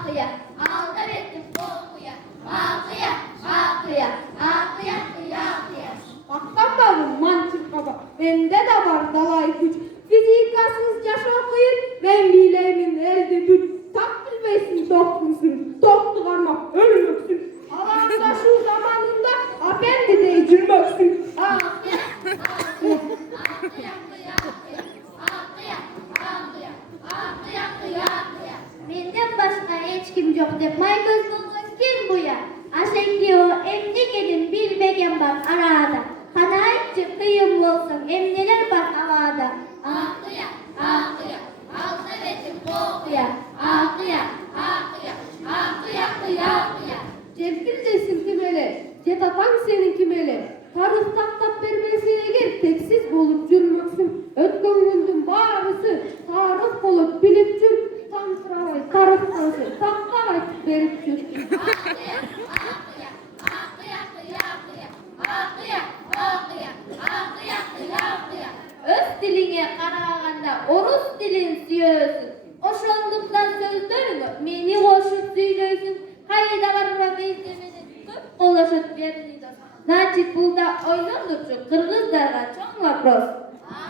akıya, aldım ettim korkuya, akıya, akıya, akıya, akıya, akıya. Baktan mantık baba, bende de var dalay güç. Fizikasız yaş okuyun, ben bileğimin elde güç. Tak bilmesin doktursun, doktor armak ölmüksün. Alanda şu zamanında, efendi de içirmeksin. Akıya, akıya, akıya, akıya, akıya, akıya, akıya, akıya, akıya, akıya. Benden başka hiç kim yok de maygöz bulmuş kim bu ya? Aşek o emlik edin bilmegen bak arada. Kanayipçi kıyım olsun emneler bak havada. Akıya, akıya, aldı betim kokuya. Akıya, akıya, akıya, akıya, akıya. Cevkil desin kimele, cetatan senin kimele. Tarık taktap vermesine gir, teksiz bolup cürmüksün. Ötkönündün bağrısı, tarık bolup bilip cür. Tam sıravay, tarık tansı, taktavay verip cür. Akıya, akıya, akıya, akıya, akıya, akıya, akıya, akıya, akıya, akıya. Öz diline karaganda orus dilin süyösün. Oşonluktan sözlerini meni koşup süylösün. Kayda varma benzemeni köp kolaşıp verini de. Naçit bulda oynandıkça kırgızlarga çoğun vapros.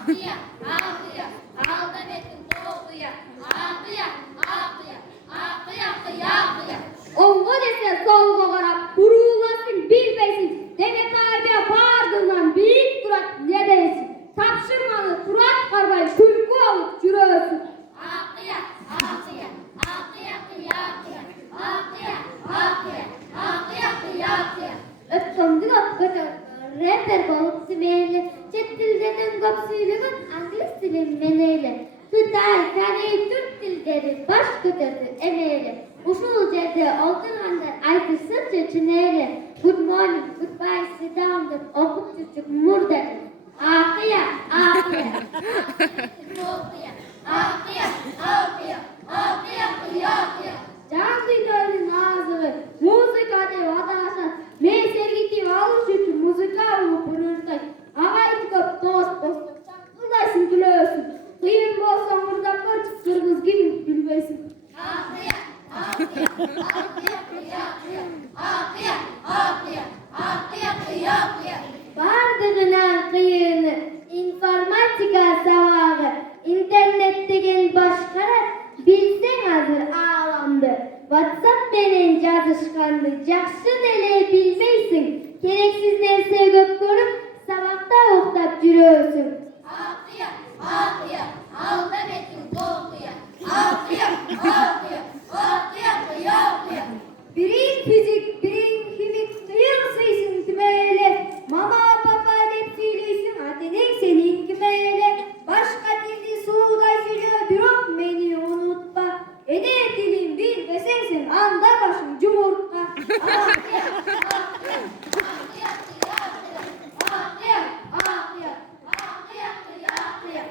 Akıya, akıya, alda betin kokuya. Akıya, akıya, akıya, akıya, akıya. Onga dese solga karap, kurulasın bilmesin. Demek ağaca bağırdığından büyük durak ne desin? Tapşırmalı turat karbay külkü alıp cürösün. Akıya, akıya, akıya, akıya, akıya, akıya, akıya, akıya, akıya, akıya. Öptümdü öpkötü, rapper bolup simeyle, çet dildenin kopsuyluğun anglis dilin meneyle. Hıday, Kaney, Türk dilleri baş kötüsü emeğiyle. Uşul cedi olduranda aykısınca çineyle. Good morning, goodbye, sit down, okup çocuk murder. Akıya, akıya, akıya, akıya, akıya, akıya, akıya, akıya. Canlıların ağzı, müzika de vadaşan, mesergiti valuş için müzika olup bulursak, havayı tıkıp dost dostum, çakıldaysın gülösün. Kıyım bolsa burada kırçık kırgız gibi gülmesin. Akıya, akıya, akıya, akıya, akıya, akıya, akıya, akıya, akıya. Bardığına kıyını, informatika savağı, internet degen başkara, bilsen hazır ağlamdı. WhatsApp denen yazışkandı, jakşı dele bilmeysin. Gereksiz nerse gök görüp, sabahta oktap jürösün.